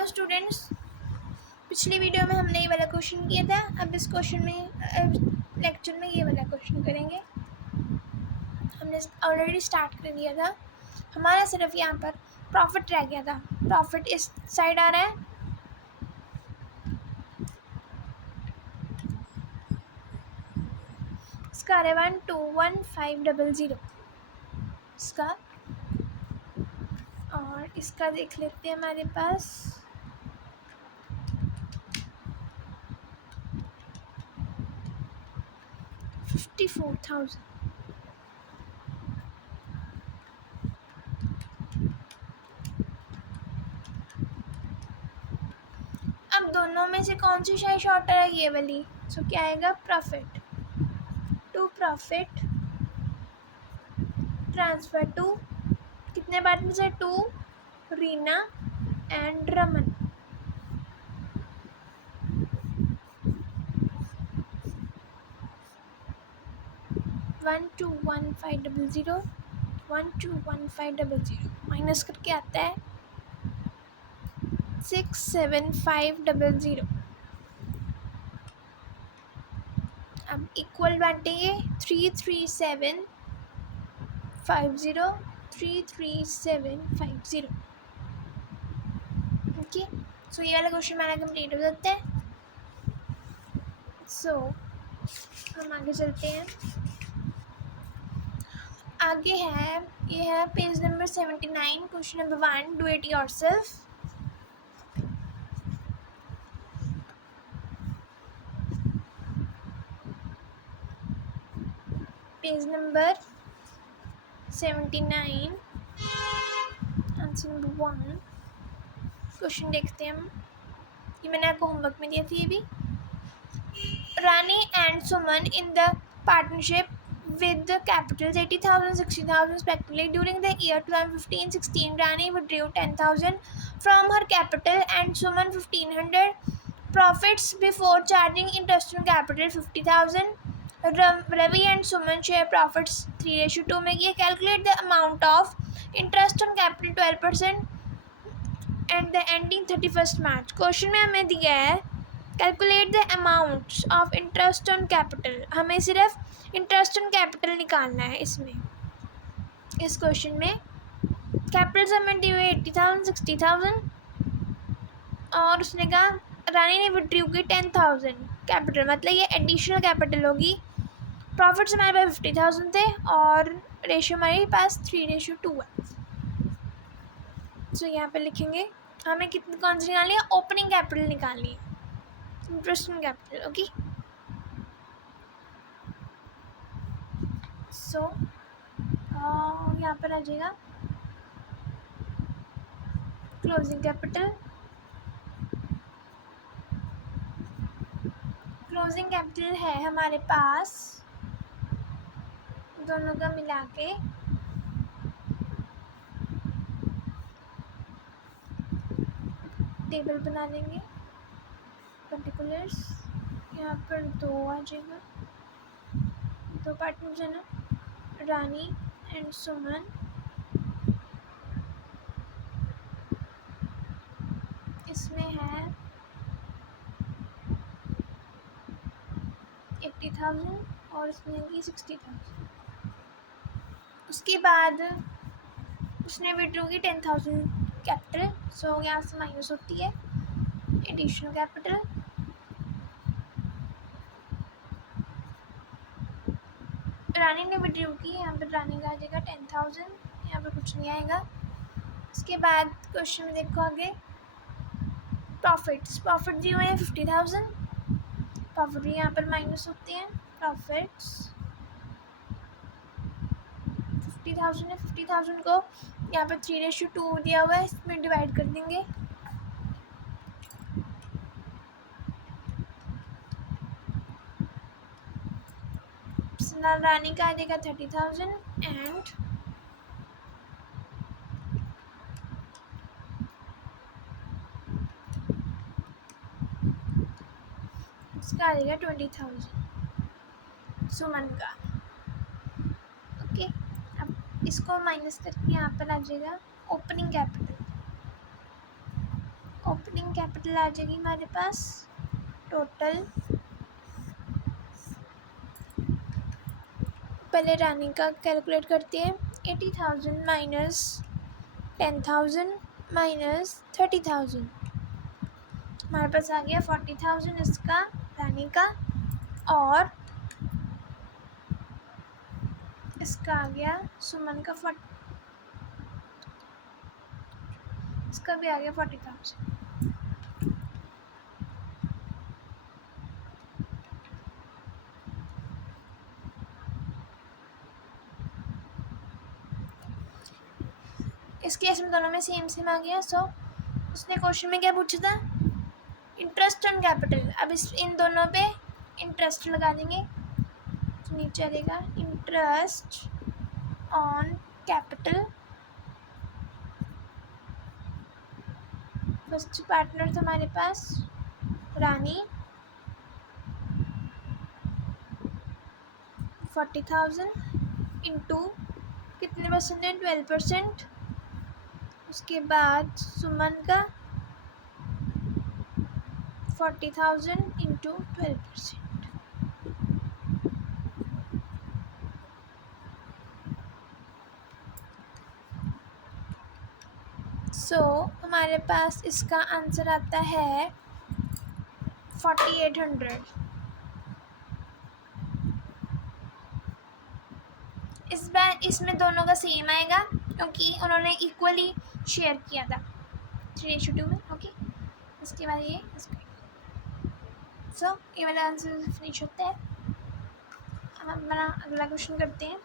Hello students, पिछली video में हमने ये वाला क्वेश्चन किया था। अब इस क्वेश्चन में लेक्चर में ये वाला क्वेश्चन करेंगे। हमने ऑलरेडी स्टार्ट कर दिया था। हमारा सिर्फ यहाँ पर प्रॉफिट रह गया था। प्रॉफिट इस साइड आ रहा है, इसका आ रहा है 121500 इसका, और इसका देख लेते हैं हमारे पास 54,000। अब दोनों में से कौन सी शायद शॉर्टर है, ये वाली। सो क्या आएगा, profit to profit transfer to, कितने बार में से, to Reena and Raman. One two one five double zero, 121500 minus करके आता है 67500। अब इक्वल बांटेंगे 33750, 33750। ओके, सो ये वाला क्वेश्चन हमारा कंप्लीट हो जाता है। सो हम आगे चलते हैं। आगे है, ये है page number 79, question number 1, do it yourself. Page number 79, answer number 1, question देखते हैं हम। ये मैंने आपको होमवर्क में दिया थी। ये भी, Rani and Suman in the partnership with the capitals 80,000, 60,000 respectively. During the year 2015-16, Rani withdrew 10,000 from her capital and Suman 1,500. Profits before charging interest on capital 50,000. Ravi and Suman share profits 3:2 में किए. Calculate the amount of interest on capital 12% and the ending 31st March. Question में हमें दिया है calculate the amounts of interest on capital. हमें सिर्फ interest on capital निकालना है इसमें। इस क्वेश्चन में कैपिटल हमें दी हुई 80,000, 60,000, और उसने कहा रानी ने विड्रू की 10,000 कैपिटल, मतलब ये एडिशनल कैपिटल होगी। प्रॉफिट्स हमारे पास 50,000 थे और रेशियो हमारे पास 3:2 है। सो यहाँ पे लिखेंगे हमें कितनी, कौन सी निकालनी है, ओपनिंग कैपिटल निकालनी है, इंटरेस्ट ऑन कैपिटल। ओके, सो यहाँ पर आ जाएगा क्लोजिंग कैपिटल। क्लोजिंग कैपिटल है हमारे पास, दोनों का मिला के टेबल बना लेंगे। पर्टिकुलर्स यहाँ पर 2 आ जाएगा, 2 पार्टनर्स है ना, रानी एंड सुमन। इसमें है 80,000 और इसमें की 60,000। उसके बाद उसने विड्रू की 10,000 कैपिटल। सो यहाँ से माइनस होती है एडिशनल कैपिटल। रानी ने विड्रू की, यहाँ पर रानी का आ जाएगा 10,000, यहाँ पर कुछ नहीं आएगा। उसके बाद क्वेश्चन में देखो आगे प्रॉफिट्स, प्रॉफिट दिए हुए हैं 50,000, प्रॉफिट भी यहाँ पर माइनस होते हैं। प्रॉफिट्स 50,000 है, 50,000 को यहाँ पर 3:2 दिया हुआ है, इसमें डिवाइड कर देंगे। रानी का आ जाएगा 30,000 एंड इसका आ जाएगा 20,000 सुमन का। ओके, अब इसको माइनस करके यहाँ पर आ जाएगा ओपनिंग कैपिटल। ओपनिंग कैपिटल आ जाएगी हमारे पास टोटल। पहले रानी का कैलकुलेट करते हैं। 80,000 माइनस 10,000 माइनस 30,000, हमारे पास आ गया 40,000 इसका रानी का, और इसका आ गया सुमन का इसका भी आ गया 40,000। इस केस में दोनों में सेम आ गया। सो उसने क्वेश्चन में क्या पूछा था, इंटरेस्ट ऑन कैपिटल। अब इन दोनों पे इंटरेस्ट लगा देंगे तो नीचे आ जाएगा interest on capital. First partner था हमारे पास रानी, 40,000 इंटू कितने परसेंट है, 12%। उसके बाद सुमन का 40,000 इंटू 12%। सो हमारे पास इसका आंसर आता है 4,800। इस बार इसमें दोनों का सेम आएगा क्योंकि उन्होंने इक्वली शेयर किया था 3:2 में। ओके, इसके बाद ये सो ये वाला आंसर फिनिश होता है। हम अपना अगला क्वेश्चन करते हैं।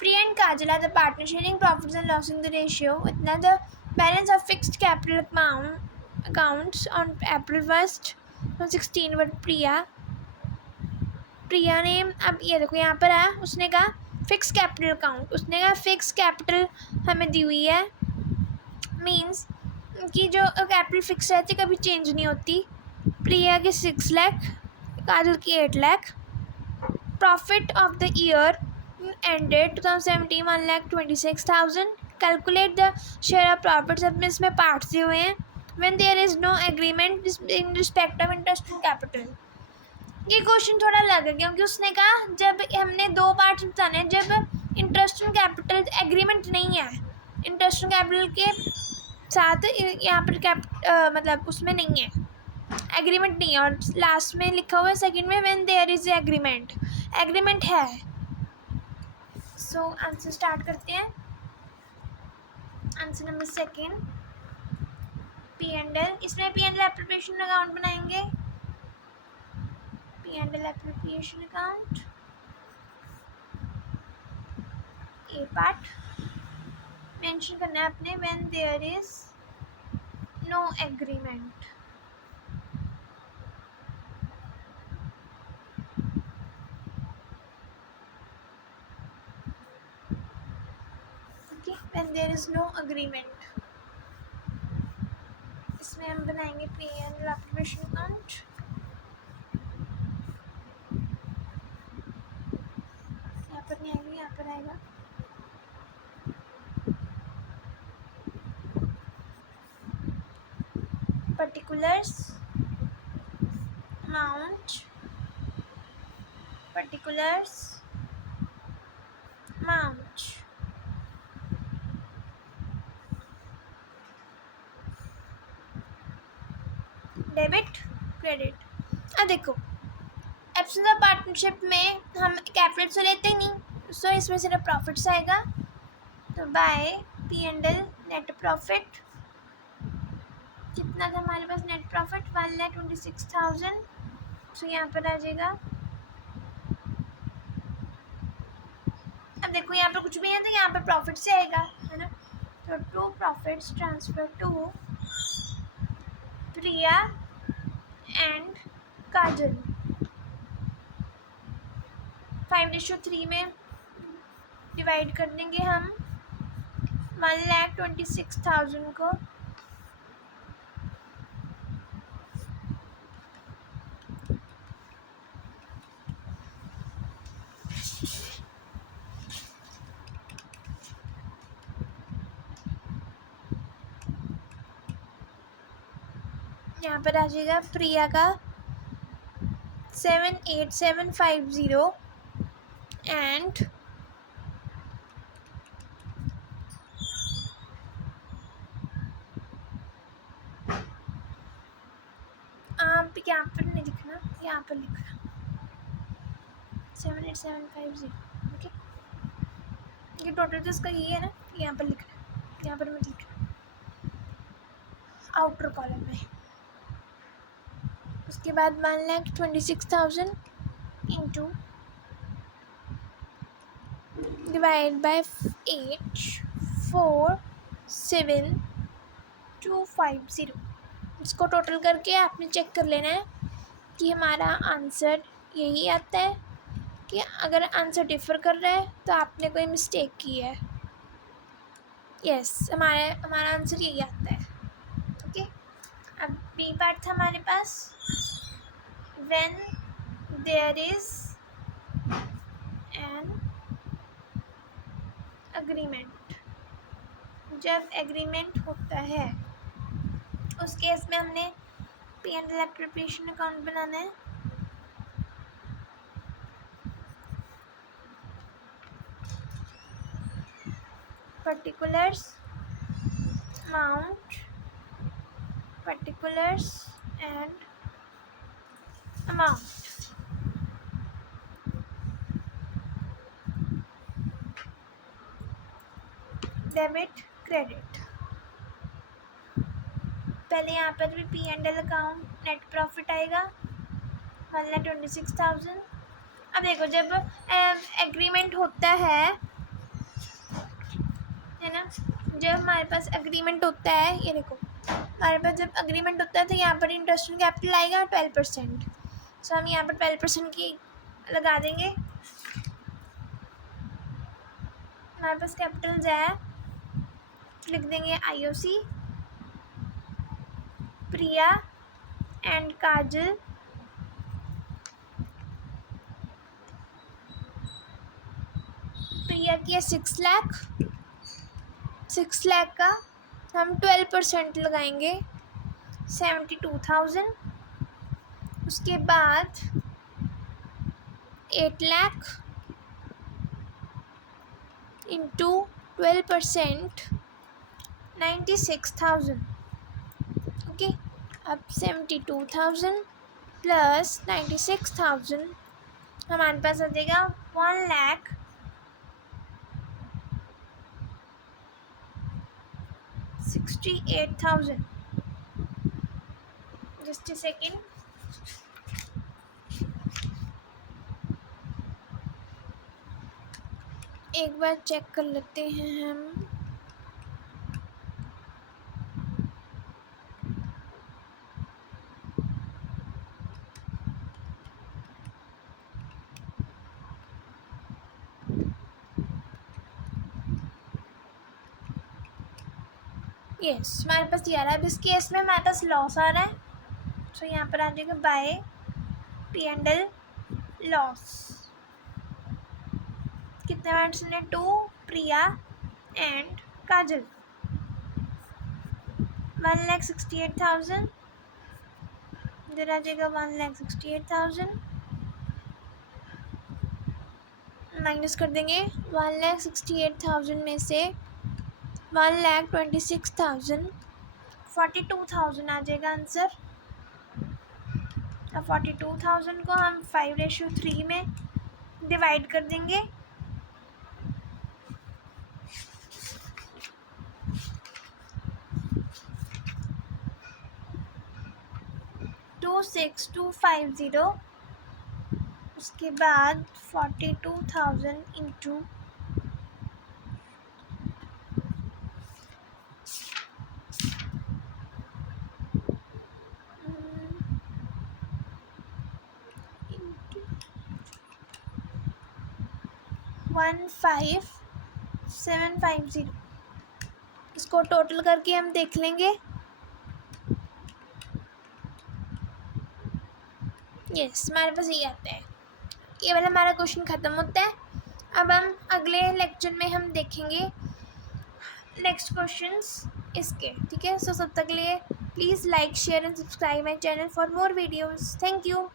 Priya and Kajal are the partner sharing profits and loss in the ratio. Now the balance of fixed capital accounts on April 1st 2016 but प्रिया ने, अब ये देखो यहाँ पर है, उसने कहा फिक्स कैपिटल अकाउंट, उसने कहा फिक्स कैपिटल हमें दी हुई है, मींस कि जो कैपिटल फिक्स रहती कभी चेंज नहीं होती। प्रिया की 6 लाख, काजल की 8 lakh. Profit of the year ended 2017 1,26,000. Calculate the share of profits। अब इसमें पार्ट्स दिए हुए हैं। When there is no agreement in respect of interest and capital। ये क्वेश्चन थोड़ा अलग है क्योंकि उसने कहा जब हमने दो पार्ट्स बताने हैं, जब इंटरेस्ट एंड कैपिटल एग्रीमेंट नहीं है, इंटरेस्ट एंड कैपिटल के साथ यहाँ पर मतलब उसमें नहीं है, एग्रीमेंट नहीं है, और लास्ट में लिखा हुआ है सेकंड में when there is agreement, agreement है। सो आंसर स्टार्ट करते हैं। Answer number second P&L। इसमें P&L एप्रोप्रिएशन अकाउंट बनाएंगे, P&L appropriation account. A part mention करना है अपने when there is no agreement. When there is no agreement, इसमें हम बनाएंगे P&L एप्रोप्रिएशन अकाउंट। यहाँ पर नहीं आएगा, यहाँ पर आएगा। particulars amount, particulars amount। Debit credit. अब देखो एब्सेंस ऑफ पार्टनरशिप में हम कैपिटल से लेते ही नहीं, सो इसमें सिर्फ प्रॉफिट्स आएगा। तो बाय P&L नेट प्रॉफिट कितना था हमारे पास, नेट प्रॉफिट 1,26,000। सो यहाँ पर आ जाएगा। अब देखो यहाँ पर कुछ भी नहीं है तो यहाँ पर प्रॉफिट से आएगा, है ना। तो two profits transfer to Priya and Kajal 5:3 में डिवाइड कर देंगे हम 1,26,000 को। यहाँ पर आ जाएगा प्रिया का 78750 एंड आप यहाँ पर नहीं लिखना, यहाँ पर लिखना 78750। ओके, ये टोटल तो इसका ये है ना, यहाँ पर लिखना, यहाँ पर मत लिखना, आउटर कॉलम में। उसके बाद 1,26,000 इंटू डिवाइड बाय 8 47250। इसको टोटल करके आपने चेक कर लेना है कि हमारा आंसर यही आता है, कि अगर आंसर डिफ़र कर रहा है तो आपने कोई मिस्टेक की है। यस, हमारा आंसर यही आता है। ओके, अब बी पार्ट था हमारे पास, when there is an agreement. जब एग्रीमेंट होता है उस केस में हमने P and L appropriation account बनाना है। particulars, amount, particulars and amount. Debit credit. पहले यहाँ पर भी P and L account net profit आएगा 1,26,000। अब देखो, जब एग्रीमेंट होता है ना, जब हमारे पास एग्रीमेंट होता है, ये देखो हमारे पास जब एग्रीमेंट होता है तो यहाँ पर इंटरेस्ट कैपिटल आएगा 12%। सो हम यहाँ पर 12% की लगा देंगे। हमारे पास कैपिटल है, लिख देंगे IOC प्रिया एंड काजल प्रिया की है 6 लाख। 6 लाख का हम 12% लगाएंगे 72,000। उसके बाद 8 लाख इंटू 12% 96,000। ओके, अब 72,000 प्लस 96,000 हमारे पास आ जाएगा 1,68,000। जस्ट अ सेकेंड, एक बार चेक कर लेते हैं हम। यस, हमारे पास ये आ रहा है। अब इस केस में हमारे पास लॉस आ रहा है, सो यहाँ पर आ जाएगा by P and L loss. कितने वर्ड्स ने? 2 प्रिया एंड काजल। 1,68,000 इधर आ जाएगा 1,68,000 माइनस कर देंगे। 1,68,000 में से 1,26,000 42,000 आ जाएगा आंसर। अब 42,000 को हम 5:3 में डिवाइड कर देंगे। टू 6,250। उसके बाद 42,000 इंटू 1,5,750। इसको टोटल करके हम देख लेंगे। यस, हमारे पास ये आता है। ये वाला हमारा क्वेश्चन ख़त्म होता है। अब हम अगले लेक्चर में हम देखेंगे नेक्स्ट क्वेश्चंस इसके। ठीक है, सो तब तक के लिए Please like, share and subscribe my channel for more videos. Thank you.